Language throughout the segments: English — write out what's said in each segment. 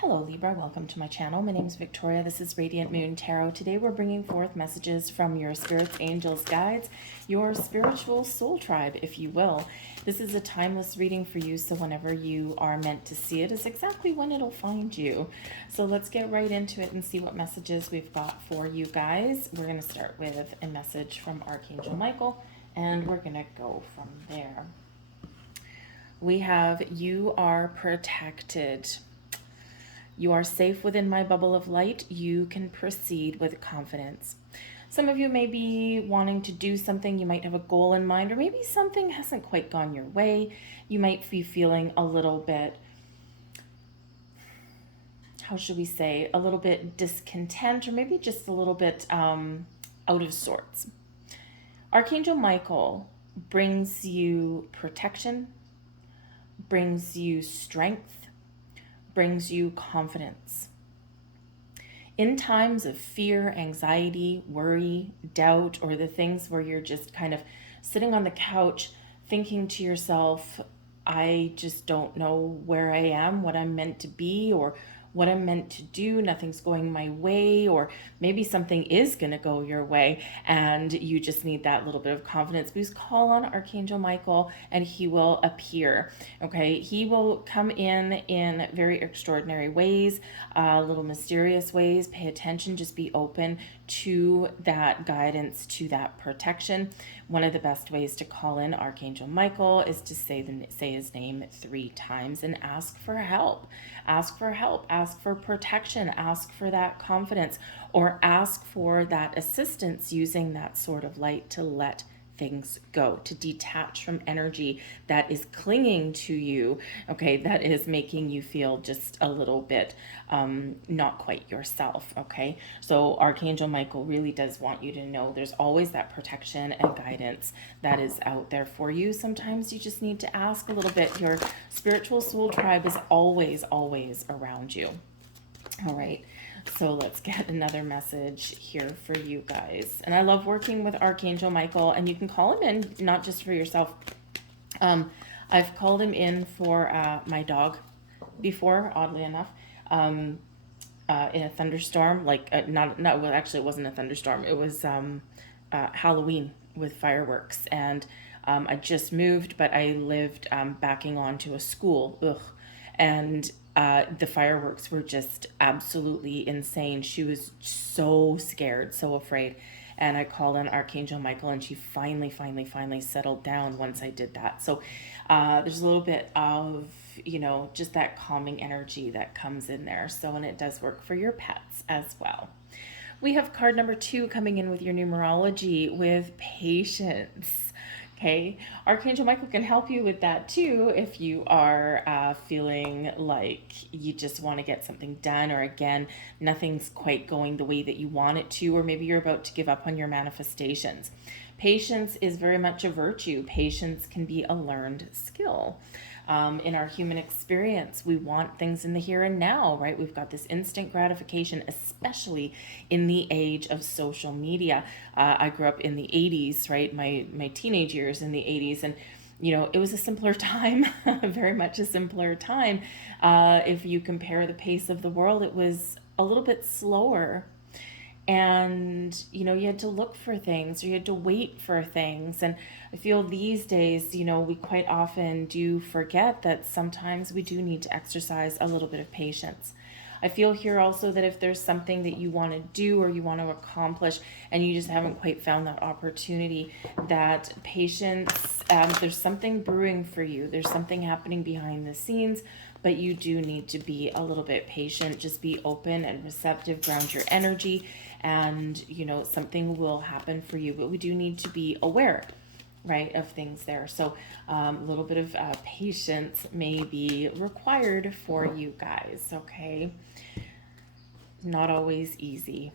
Hello Libra, welcome to my channel. My name is Victoria. This is Radiant Moon Tarot. Today we're bringing forth messages from your spirits, angels, guides, your spiritual soul tribe, if you will. This is a timeless reading for you, so whenever you are meant to see it is exactly when it'll find you. So let's get right into it and see what messages we've got for you guys. We're going to start with a message from Archangel Michael, and we're going to go from there. We have, you are protected. You are safe within my bubble of light. You can proceed with confidence. Some of you may be wanting to do something. You might have a goal in mind, or maybe something hasn't quite gone your way. You might be feeling a little bit, how should we say, a little bit discontent, or maybe just a little bit out of sorts. Archangel Michael brings you protection, brings you strength, brings you confidence. In times of fear, anxiety, worry, doubt, or the things where you're just kind of sitting on the couch thinking to yourself, I just don't know where I am, what I'm meant to be, or what I'm meant to do, nothing's going my way, or maybe something is going to go your way and you just need that little bit of confidence. Please call on Archangel Michael and he will appear. Okay, he will come in very extraordinary ways, little mysterious ways. Pay attention, just be open to that guidance, to that protection. One of the best ways to call in Archangel Michael is to say his name 3 times and ask for help. Ask for help, ask for protection, ask for that confidence, or ask for that assistance using that sword of light to let things go, to detach from energy that is clinging to you, okay, that is making you feel just a little bit not quite yourself, okay? So Archangel Michael really does want you to know there's always that protection and guidance that is out there for you. Sometimes you just need to ask a little bit. Your spiritual soul tribe is always, always around you. All right. So let's get another message here for you guys. And I love working with Archangel Michael, and you can call him in, not just for yourself. I've called him in for my dog before, oddly enough, in a thunderstorm. Well, actually, it wasn't a thunderstorm. It was Halloween with fireworks. And I just moved, but I lived backing onto a school. Ugh. And the fireworks were just absolutely insane. She was so scared, so afraid. And I called on Archangel Michael, and she finally settled down once I did that. So there's a little bit of, just that calming energy that comes in there. So, and it does work for your pets as well. We have card number 2 coming in with your numerology with patience. Okay, Archangel Michael can help you with that too if you are feeling like you just want to get something done, or again, nothing's quite going the way that you want it to, or maybe you're about to give up on your manifestations. Patience is very much a virtue. Patience can be a learned skill. In our human experience, we want things in the here and now, right? We've got this instant gratification, especially in the age of social media. I grew up in the 80s, right? My teenage years in the 80s, and it was a simpler time, very much a simpler time. If you compare the pace of the world, it was a little bit slower. And you had to look for things, or you had to wait for things. And I feel these days, we quite often do forget that sometimes we do need to exercise a little bit of patience. I feel here also that if there's something that you want to do or you want to accomplish and you just haven't quite found that opportunity, that patience, there's something brewing for you. There's something happening behind the scenes, but you do need to be a little bit patient. Just be open and receptive, ground your energy, and something will happen for you. But we do need to be aware, right, of things there. So a little bit of patience may be required for you guys, okay? Not always easy.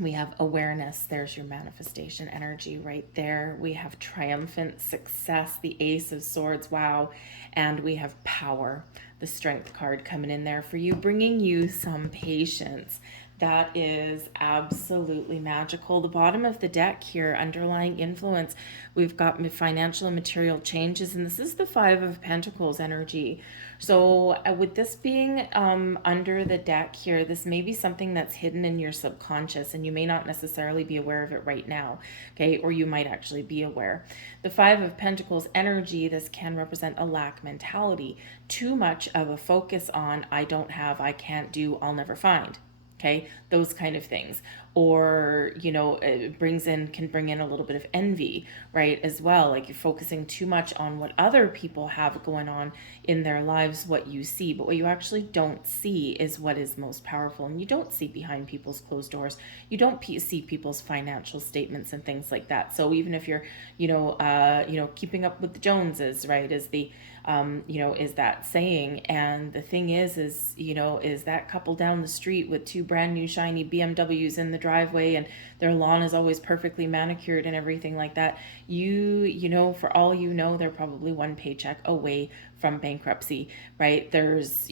We have awareness. There's your manifestation energy right there. We have triumphant success, the Ace of Swords, wow. And we have power, the Strength card coming in there for you, bringing you some patience. That is absolutely magical. The bottom of the deck here, underlying influence, we've got financial and material changes, and this is the Five of Pentacles energy. So with this being under the deck here, this may be something that's hidden in your subconscious, and you may not necessarily be aware of it right now, okay? Or you might actually be aware. The Five of Pentacles energy, this can represent a lack mentality. Too much of a focus on I don't have, I can't do, I'll never find. Okay, those kind of things. Or, it can bring in a little bit of envy, right, as well. Like you're focusing too much on what other people have going on in their lives, what you see. But what you actually don't see is what is most powerful. And you don't see behind people's closed doors. You don't see people's financial statements and things like that. So even if you're, keeping up with the Joneses, right, is that saying. And the thing is that couple down the street with two brand new shiny BMWs in the driveway and their lawn is always perfectly manicured and everything like that. For all they're probably one paycheck away from bankruptcy, right? There's,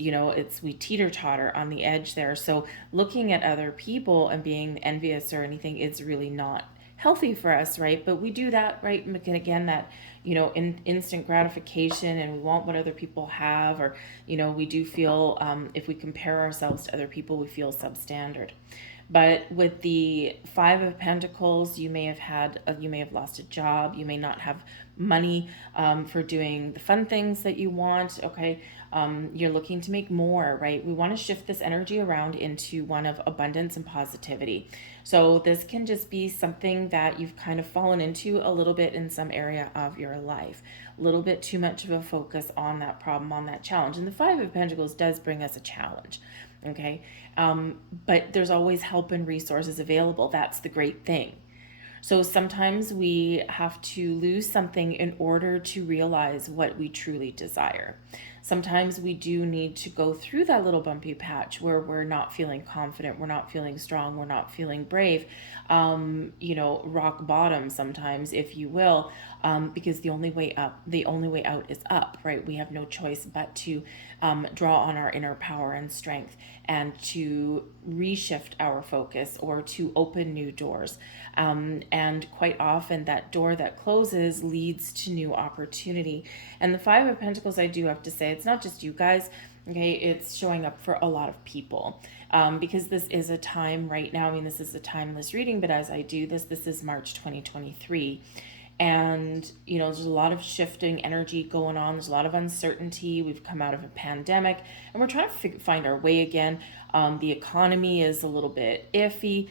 we teeter-totter on the edge there. So looking at other people and being envious or anything is really not healthy for us, right? But we do that, right? And again, that, in instant gratification, and we want what other people have, or, we do feel, if we compare ourselves to other people, we feel substandard. But with the Five of Pentacles, you may have lost a job. You may not have money for doing the fun things that you want. Okay. You're looking to make more, right? We want to shift this energy around into one of abundance and positivity. So this can just be something that you've kind of fallen into a little bit in some area of your life. A little bit too much of a focus on that problem, on that challenge. And the Five of Pentacles does bring us a challenge. Okay. But there's always help and resources available. That's the great thing. So sometimes we have to lose something in order to realize what we truly desire. Sometimes we do need to go through that little bumpy patch where we're not feeling confident, we're not feeling strong, we're not feeling brave, rock bottom sometimes, if you will, because the only way out is up, right? We have no choice but to draw on our inner power and strength and to reshift our focus or to open new doors. And quite often that door that closes leads to new opportunity. And the Five of Pentacles, I do have to say, it's not just you guys, okay? It's showing up for a lot of people. Because this is a time right now, this is a timeless reading, but as I do this is March 2023. And, there's a lot of shifting energy going on. There's a lot of uncertainty. We've come out of a pandemic and we're trying to find our way again. The economy is a little bit iffy.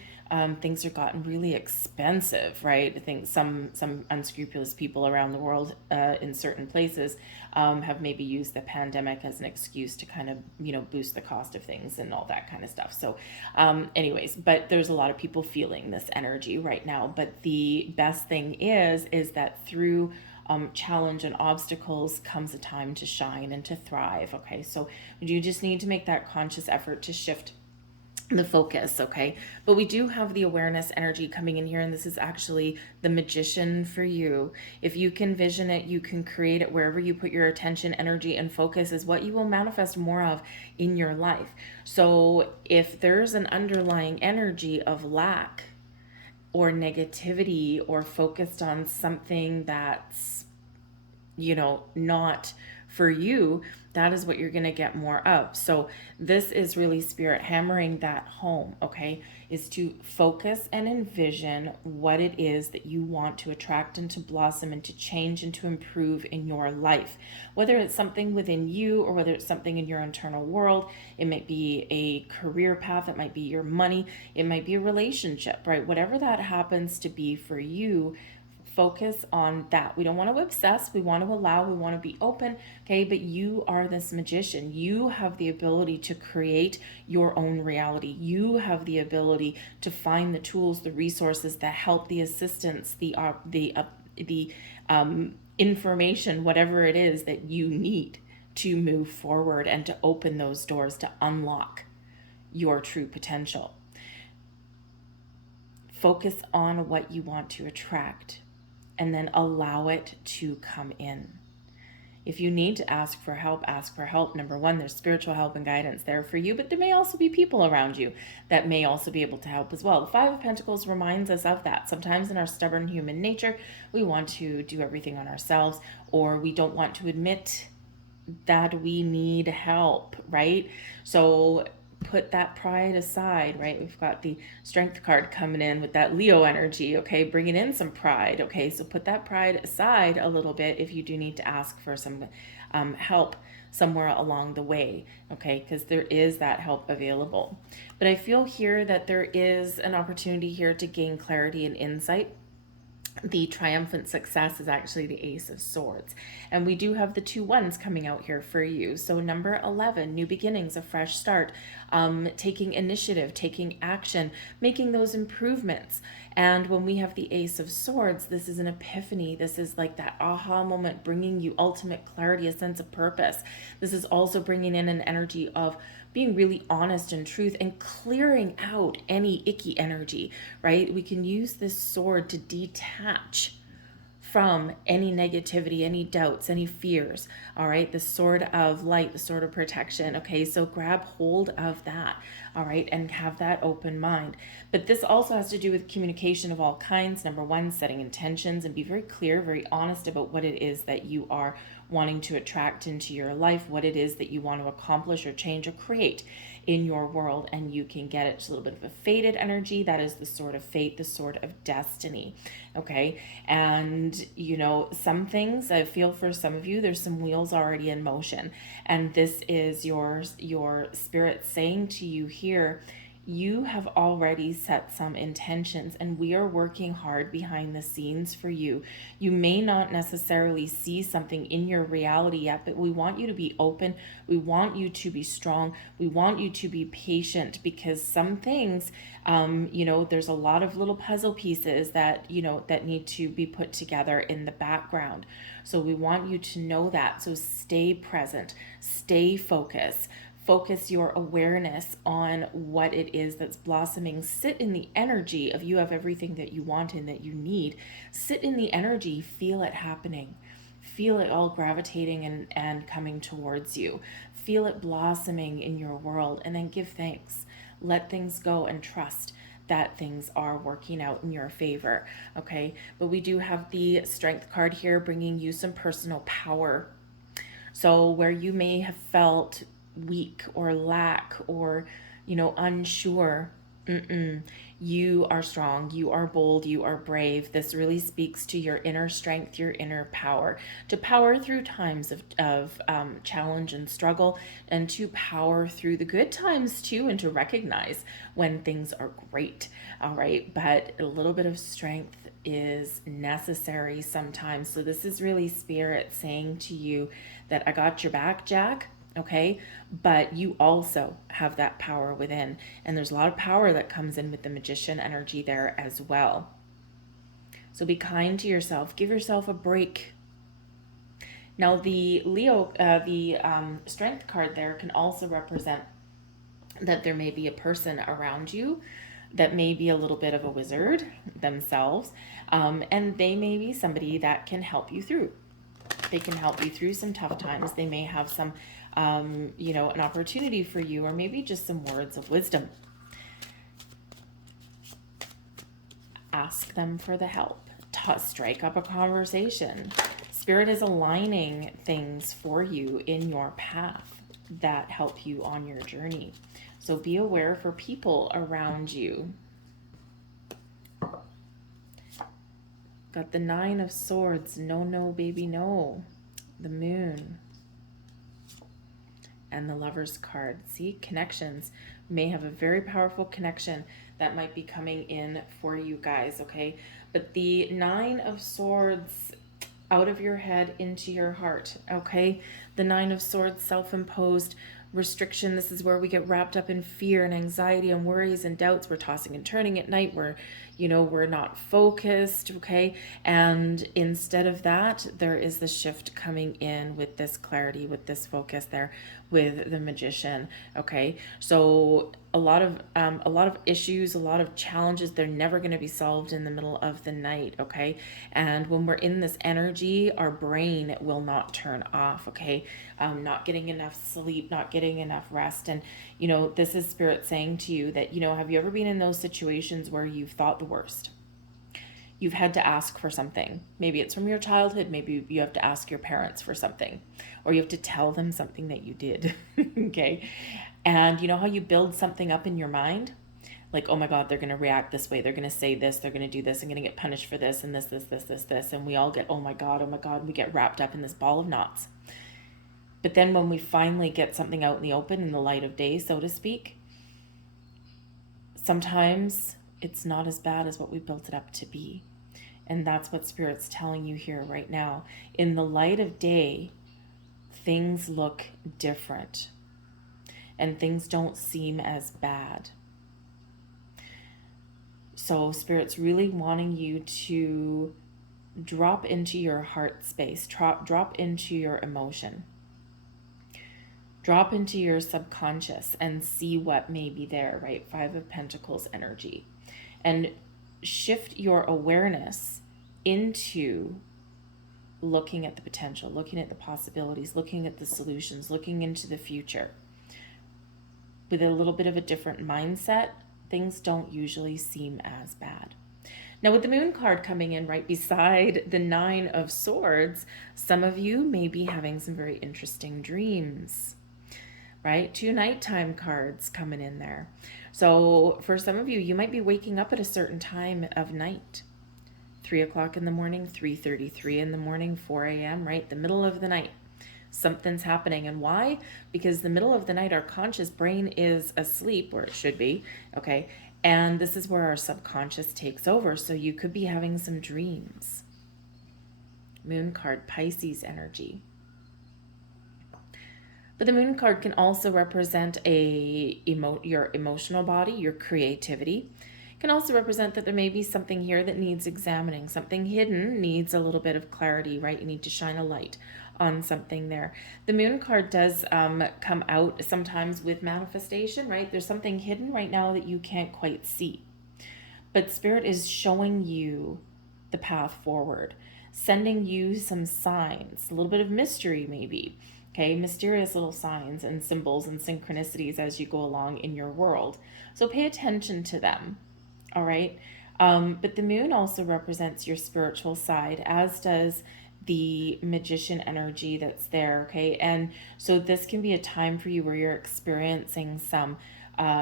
Things are gotten really expensive, right? I think some unscrupulous people around the world in certain places have maybe used the pandemic as an excuse to kind of, boost the cost of things and all that kind of stuff. So anyways, but there's a lot of people feeling this energy right now. But the best thing is that through challenge and obstacles comes a time to shine and to thrive. Okay, so you just need to make that conscious effort to shift the focus, okay? But we do have the awareness energy coming in here, and this is actually the Magician for you. If you can vision it, you can create it. Wherever you put your attention, energy, and focus is what you will manifest more of in your life. So if there's an underlying energy of lack or negativity or focused on something that's, not for you, that is what you're going to get more of. So this is really spirit hammering that home, okay, is to focus and envision what it is that you want to attract and to blossom and to change and to improve in your life. Whether it's something within you or whether it's something in your internal world, it might be a career path, it might be your money, it might be a relationship, right? Whatever that happens to be for you, focus on that. We don't want to obsess. We want to allow, we want to be open. Okay. But you are this magician. You have the ability to create your own reality. You have the ability to find the tools, the resources, the help, the assistance, the information, whatever it is that you need to move forward and to open those doors to unlock your true potential. Focus on what you want to attract and then allow it to come in. If you need to ask for help, ask for help. Number one, there's spiritual help and guidance there for you, but there may also be people around you that may also be able to help as well. The Five of Pentacles reminds us of that. Sometimes in our stubborn human nature, we want to do everything on ourselves, or we don't want to admit that we need help, right? So put that pride aside, right? We've got the Strength card coming in with that Leo energy, okay? Bringing in some pride, okay? So put that pride aside a little bit if you do need to ask for some help somewhere along the way, okay? Because there is that help available. But I feel here that there is an opportunity here to gain clarity and insight. The triumphant success is actually the Ace of Swords. And we do have the 2 ones coming out here for you. So number 11, new beginnings, a fresh start, taking initiative, taking action, making those improvements. And when we have the Ace of Swords, this is an epiphany. This is like that aha moment, bringing you ultimate clarity, a sense of purpose. This is also bringing in an energy of being really honest and truth and clearing out any icky energy, right? We can use this sword to detach from any negativity, any doubts, any fears, all right? The sword of light, the sword of protection, okay? So grab hold of that, all right? And have that open mind. But this also has to do with communication of all kinds. Number one, setting intentions and be very clear, very honest about what it is that you are wanting to attract into your life, what it is that you want to accomplish or change or create in your world, and you can get it. It's a little bit of a fated energy. That is the sword of fate, the sword of destiny, okay? And, you know, some things, I feel for some of you, there's some wheels already in motion, and this is your spirit saying to you here, you have already set some intentions, and we are working hard behind the scenes for you. You may not necessarily see something in your reality yet, but we want you to be open. We want you to be strong. We want you to be patient, because some things, you know, there's a lot of little puzzle pieces that, you know, that need to be put together in the background. So we want you to know that. So stay present, stay focused. Focus your awareness on what it is that's blossoming. Sit in the energy of you have everything that you want and that you need. Sit in the energy, feel it happening. Feel it all gravitating and coming towards you. Feel it blossoming in your world, and then give thanks. Let things go and trust that things are working out in your favor, okay? But we do have the Strength card here bringing you some personal power. So where you may have felt weak or lack or, you know, unsure, you are strong, you are bold, you are brave. This really speaks to your inner strength, your inner power, to power through times of challenge and struggle, and to power through the good times too, and to recognize when things are great, all right? But a little bit of strength is necessary sometimes. So this is really Spirit saying to you that I got your back, Jack. Okay, but you also have that power within, and there's a lot of power that comes in with the Magician energy there as well. So be kind to yourself, give yourself a break. Now the Strength card there can also represent that there may be a person around you that may be a little bit of a wizard themselves, and they may be somebody that can help you through. They can help you through some tough times. They may have some you know, an opportunity for you, or maybe just some words of wisdom. Ask them for the help. Strike up a conversation. Spirit is aligning things for you in your path that help you on your journey. So be aware for people around you. Got the Nine of Swords. No, no, baby, no. The Moon. And the Lover's card. See, connections. May have a very powerful connection that might be coming in for you guys, okay? But the Nine of Swords, out of your head into your heart, okay? The Nine of Swords, self-imposed restriction. This is where we get wrapped up in fear and anxiety and worries and doubts. We're tossing and turning at night. We're, you know, we're not focused, okay? And instead of that, there is the shift coming in with this clarity, with this focus there, with the Magician. Okay, so a lot of issues, a lot of challenges, they're never going to be solved in the middle of the night. Okay, and when we're in this energy, our brain will not turn off. Okay, not getting enough sleep, not getting enough rest. And this is Spirit saying to you that, have you ever been in those situations where you've thought the worst? You've had to ask for something. Maybe it's from your childhood. Maybe you have to ask your parents for something, or you have to tell them something that you did. Okay. And you know how you build something up in your mind? Like, oh my God, they're going to react this way. They're going to say this. They're going to do this. I'm going to get punished for this and this. And we all get, oh my God, and we get wrapped up in this ball of knots. But then when we finally get something out in the open, in the light of day, so to speak, sometimes it's not as bad as what we built it up to be. And that's what Spirit's telling you here right now. In the light of day, things look different and things don't seem as bad. So Spirit's really wanting you to drop into your heart space, drop into your emotion, drop into your subconscious and see what may be there, right? 5 of Pentacles energy. And shift your awareness into looking at the potential, looking at the possibilities, looking at the solutions, looking into the future. With a little bit of a different mindset, things don't usually seem as bad. Now, with the Moon card coming in right beside the 9 of Swords, some of you may be having some very interesting dreams, right? 2 nighttime cards coming in there. So for some of you, you might be waking up at a certain time of night. 3 o'clock in the morning, 3:33 in the morning, 4 a.m., right? The middle of the night. Something's happening. And why? Because the middle of the night, our conscious brain is asleep, or it should be, okay? And this is where our subconscious takes over. So you could be having some dreams. Moon card, Pisces energy. But the Moon card can also represent your emotional body, your creativity. It can also represent that there may be something here that needs examining. Something hidden needs a little bit of clarity, right? You need to shine a light on something there. The Moon card does come out sometimes with manifestation, right? There's something hidden right now that you can't quite see. But Spirit is showing you the path forward, sending you some signs, a little bit of mystery maybe. Okay, mysterious little signs and symbols and synchronicities as you go along in your world. So pay attention to them, all right? But the Moon also represents your spiritual side, as does the Magician energy that's there, okay? And so this can be a time for you where you're experiencing some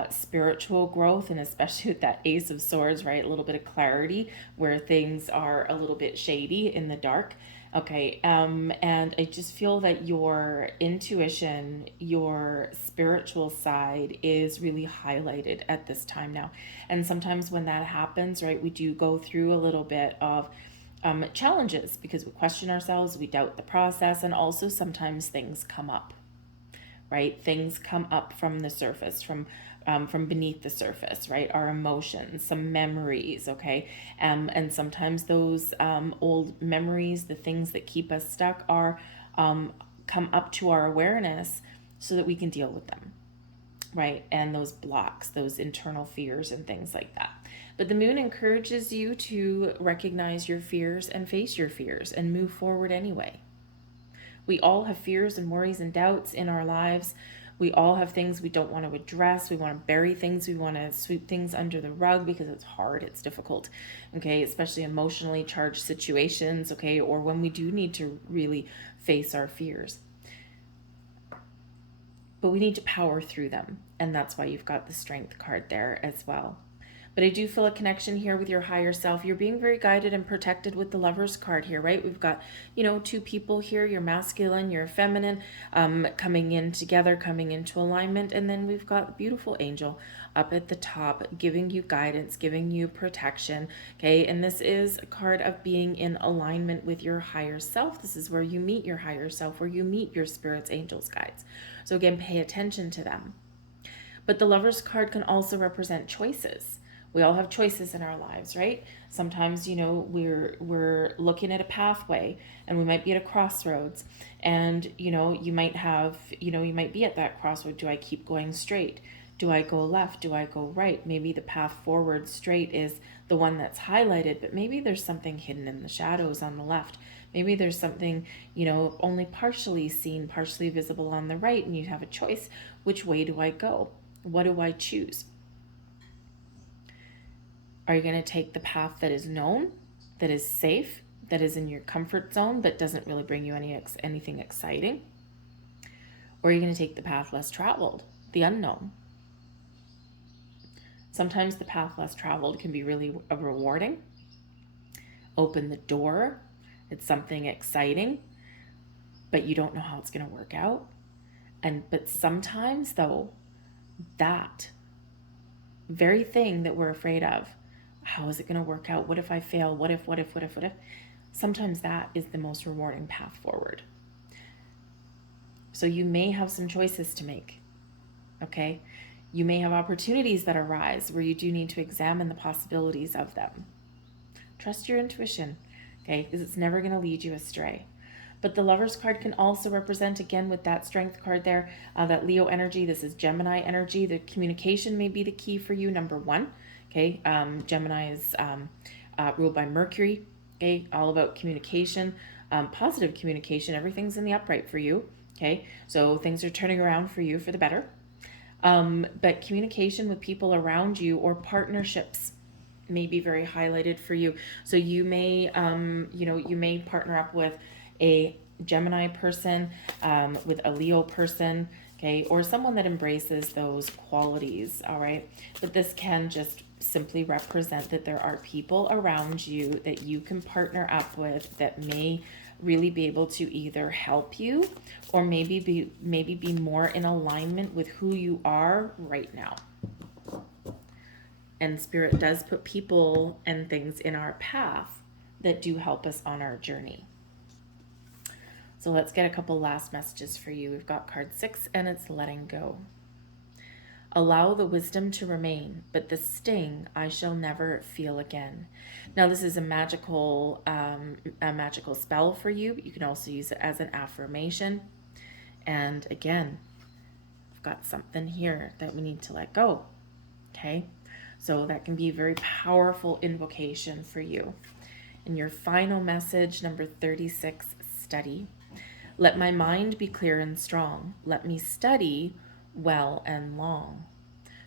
spiritual growth, and especially with that Ace of Swords, right? A little bit of clarity where things are a little bit shady in the dark. Okay, and I just feel that your intuition, your spiritual side is really highlighted at this time now. And sometimes when that happens, right, we do go through a little bit of challenges because we question ourselves, we doubt the process, and also sometimes things come up, right? Things come up from the surface, from beneath the surface, right? Our emotions, some memories, okay? And sometimes those old memories, the things that keep us stuck are come up to our awareness so that we can deal with them, right? And those blocks, those internal fears and things like that. But the Moon encourages you to recognize your fears and face your fears and move forward anyway. We all have fears and worries and doubts in our lives. We all have things we don't want to address. We want to bury things. We want to sweep things under the rug because it's hard. It's difficult, okay? Especially emotionally charged situations, okay? Or when we do need to really face our fears. But we need to power through them. And that's why you've got the Strength card there as well. But I do feel a connection here with your higher self. You're being very guided and protected with the Lovers card here, right? We've got, 2 people here, your masculine, your feminine, coming in together, coming into alignment. And then we've got a beautiful angel up at the top, giving you guidance, giving you protection, okay? And this is a card of being in alignment with your higher self. This is where you meet your higher self, where you meet your spirits, angels, guides. So again, pay attention to them. But the Lovers card can also represent choices. We all have choices in our lives, right? Sometimes, we're looking at a pathway and we might be at a crossroads, and you might be at that crossroad. Do I keep going straight? Do I go left? Do I go right? Maybe the path forward straight is the one that's highlighted, but maybe there's something hidden in the shadows on the left. Maybe there's something, only partially seen, partially visible on the right, and you have a choice. Which way do I go? What do I choose? Are you going to take the path that is known, that is safe, that is in your comfort zone, but doesn't really bring you anything exciting? Or are you going to take the path less traveled, the unknown? Sometimes the path less traveled can be really rewarding. Open the door. It's something exciting, but you don't know how it's going to work out. But sometimes, though, that very thing that we're afraid of, how is it going to work out? What if I fail? What if? Sometimes that is the most rewarding path forward. So you may have some choices to make, okay? You may have opportunities that arise where you do need to examine the possibilities of them. Trust your intuition, okay? Because it's never going to lead you astray. But the Lover's card can also represent, again, with that Strength card there, that Leo energy. This is Gemini energy. The communication may be the key for you, number one. Okay, Gemini is ruled by Mercury. Okay, all about communication, positive communication. Everything's in the upright for you. Okay, so things are turning around for you for the better. But communication with people around you or partnerships may be very highlighted for you. So you may, you may partner up with a Gemini person, with a Leo person, okay, or someone that embraces those qualities, all right? But this can just simply represent that there are people around you that you can partner up with that may really be able to either help you or maybe be more in alignment with who you are right now. And Spirit does put people and things in our path that do help us on our journey. So let's get a couple last messages for you. We've got card 6, and it's letting go. Allow the wisdom to remain, but the sting I shall never feel again. Now, this is a magical spell for you, but you can also use it as an affirmation. And again, I've got something here that we need to let go. Okay, so that can be a very powerful invocation for you. And your final message, number 36, study. Let my mind be clear and strong. Let me study well and long.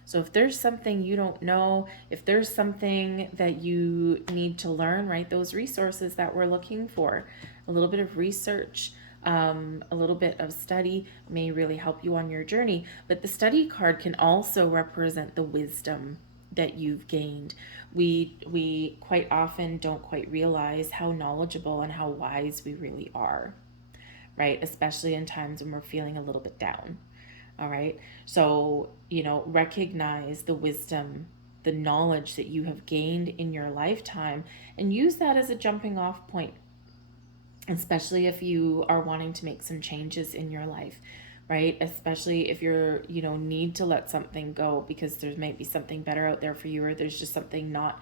So if there's something you don't know, if there's something that you need to learn, right, those resources that we're looking for, a little bit of research, a little bit of study may really help you on your journey. But the study card can also represent the wisdom that you've gained. We quite often don't quite realize how knowledgeable and how wise we really are, right? Especially in times when we're feeling a little bit down. All right. So, recognize the wisdom, the knowledge that you have gained in your lifetime, and use that as a jumping off point, especially if you are wanting to make some changes in your life, right? Especially if you're, need to let something go because there might be something better out there for you, or there's just something not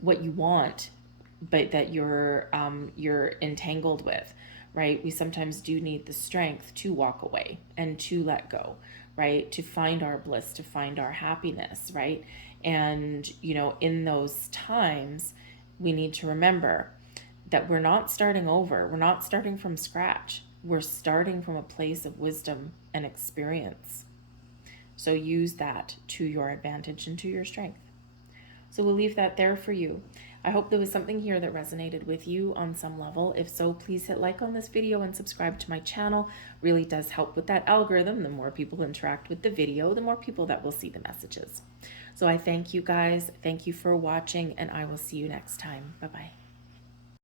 what you want, but that you're entangled with, right? We sometimes do need the strength to walk away and to let go, right? To find our bliss, to find our happiness, right? And, in those times, we need to remember that we're not starting over. We're not starting from scratch. We're starting from a place of wisdom and experience. So use that to your advantage and to your strength. So we'll leave that there for you. I hope there was something here that resonated with you on some level. If so, please hit like on this video and subscribe to my channel. Really does help with that algorithm. The more people interact with the video, the more people that will see the messages. So I thank you guys. Thank you for watching, and I will see you next time. Bye-bye.